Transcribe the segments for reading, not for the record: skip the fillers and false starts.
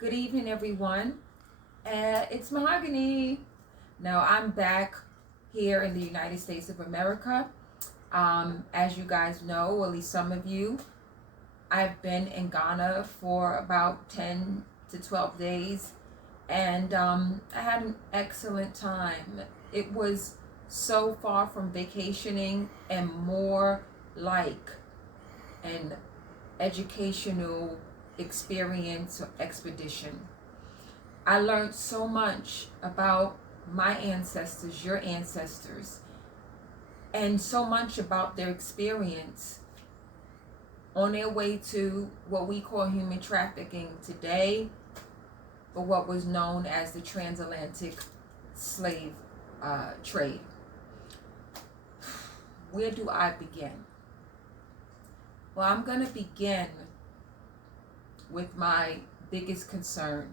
Good evening, everyone. It's Mahogany. Now, I'm back here in the United States of America. As you guys know, or at least some of you, I've been in Ghana for about 10 to 12 days, and I had an excellent time. It was so far from vacationing and more like an educational experience or expedition. I learned so much about my ancestors, your ancestors, and so much about their experience on their way to what we call human trafficking today, but what was known as the transatlantic slave trade. Where do I begin? Well, I'm going to begin with my biggest concern,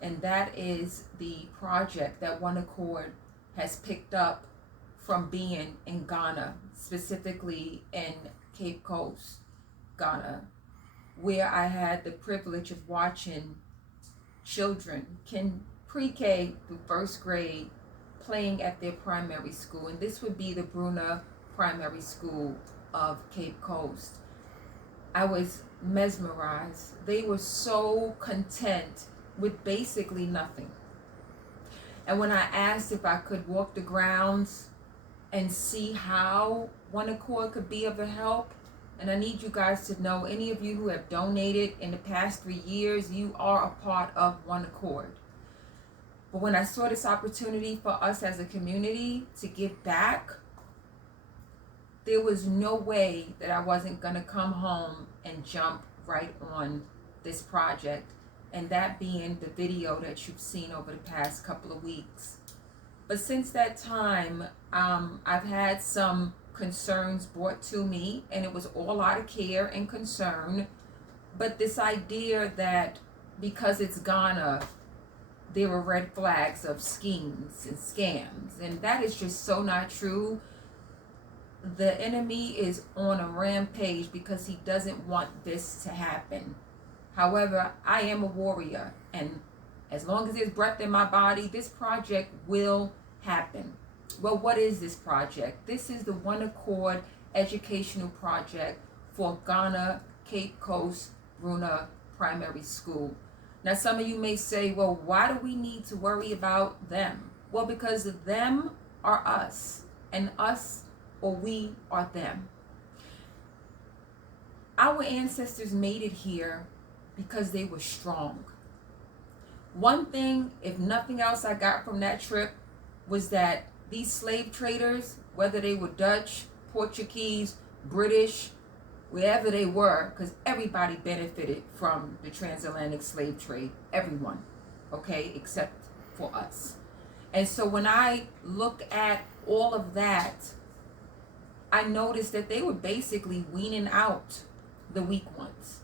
and that is the project that One Accord has picked up from being in Ghana, specifically in Cape Coast, Ghana, where I had the privilege of watching children, pre-K through first grade, playing at their primary school, and this would be the Brenu Primary School of Cape Coast. I was mesmerized. They were so content with basically nothing. And when I asked if I could walk the grounds and see how One Accord could be of a help, and I need you guys to know, any of you who have donated in the past 3 years, you are a part of One Accord. But when I saw this opportunity for us as a community to give back, there was no way that I wasn't going to come home and jump right on this project, and that being the video that you've seen over the past couple of weeks. But since that time, I've had some concerns brought to me, and it was all out of care and concern. But this idea that because it's Ghana, there were red flags of schemes and scams, and that is just so not true. The enemy is on a rampage because he doesn't want this to happen. However, I am a warrior, and as long as there's breath in my body, this project will happen. Well, what is this project? This is the One Accord educational project for Ghana, Cape Coast, Brenu Primary School. Now, some of you may say, well, why do we need to worry about them? Well, because them are us, and us or we are them. Our ancestors made it here because they were strong. One thing, if nothing else, I got from that trip was that these slave traders, whether they were Dutch, Portuguese, British, wherever they were, because everybody benefited from the transatlantic slave trade, everyone, okay, except for us. And so when I look at all of that, I noticed that they were basically weaning out the weak ones.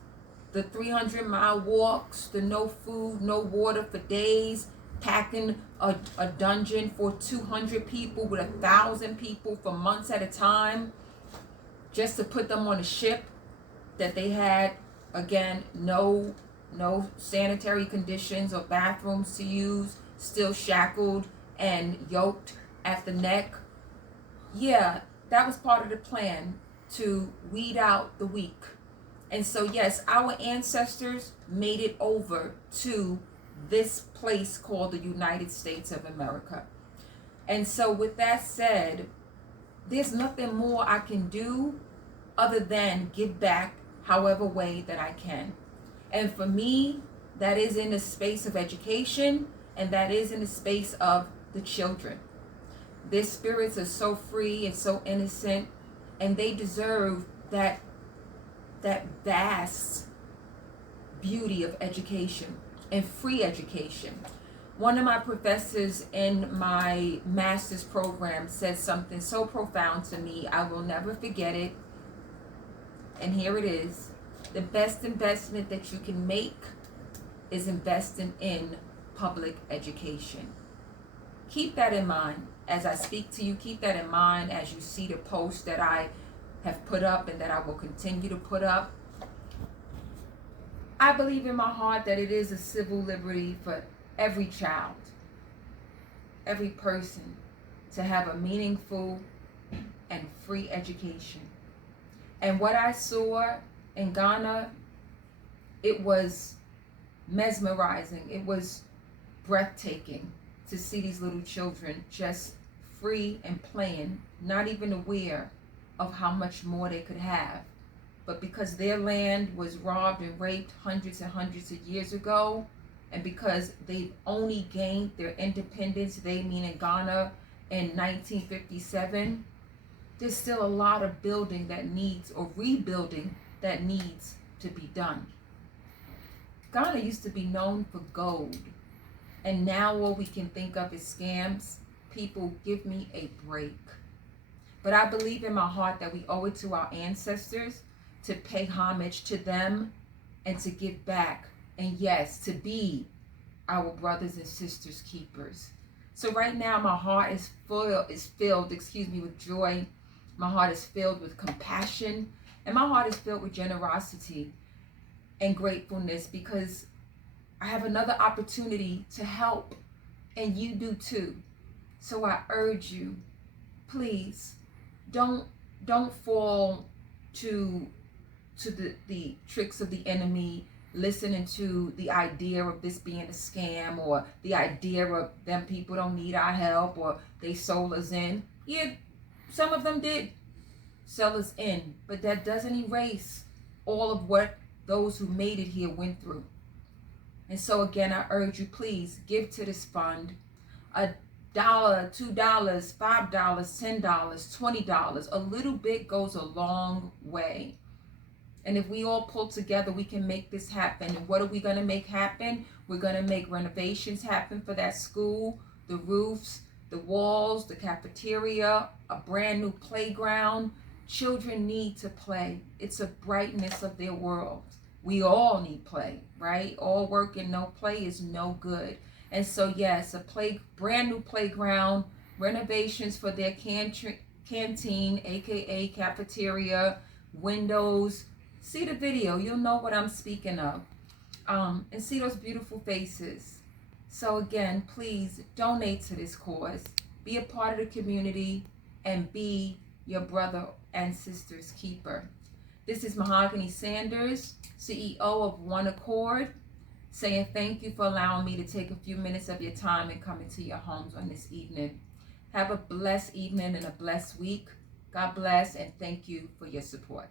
The 300-mile walks, the no food, no water for days, packing a dungeon for 200 people with 1,000 people for months at a time, just to put them on a ship that they had, again, no sanitary conditions or bathrooms to use, still shackled and yoked at the neck. Yeah, that was part of the plan, to weed out the weak. And so, yes, our ancestors made it over to this place called the United States of America. And so with that said, there's nothing more I can do other than give back however way that I can. And for me, that is in the space of education, and that is in the space of the children. Their spirits are so free and so innocent, and they deserve that vast beauty of education and free education. One of my professors in my master's program said something so profound to me, I will never forget it. And here it is. The best investment that you can make is investing in public education. Keep that in mind as I speak to you. Keep that in mind as you see the posts that I have put up and that I will continue to put up. I believe in my heart that it is a civil liberty for every child, every person, to have a meaningful and free education. And what I saw in Ghana, it was mesmerizing. It was breathtaking to see these little children just free and playing, not even aware of how much more they could have. But because their land was robbed and raped hundreds and hundreds of years ago, and because they only gained their independence, they meaning Ghana, in 1957, there's still a lot of building that needs, or rebuilding that needs to be done. Ghana used to be known for gold, and now all we can think of is scams. People, give me a break. But I believe in my heart that we owe it to our ancestors to pay homage to them and to give back. And yes, to be our brothers and sisters keepers. So right now my heart is filled with joy. My heart is filled with compassion. And my heart is filled with generosity and gratefulness, because I have another opportunity to help, and you do too. So I urge you, please don't fall to the tricks of the enemy, listening to the idea of this being a scam, or the idea of them people don't need our help, or they sold us in. Yeah, some of them did sell us in, but that doesn't erase all of what those who made it here went through. And so again, I urge you, please give to this fund. $1, $2, $5, $10, $20. A little bit goes a long way. And if we all pull together, we can make this happen. And what are we going to make happen? We're going to make renovations happen for that school, the roofs, the walls, the cafeteria, a brand new playground. Children need to play. It's a brightness of their world. We all need play, right? All work and no play is no good. And so yes, brand new playground, renovations for their canteen, aka cafeteria, windows. See the video, you'll know what I'm speaking of. And see those beautiful faces. So again, please donate to this cause. Be a part of the community and be your brother and sister's keeper. This is Mahogany Sanders, CEO of One Accord, saying thank you for allowing me to take a few minutes of your time and come into your homes on this evening. Have a blessed evening and a blessed week. God bless, and thank you for your support.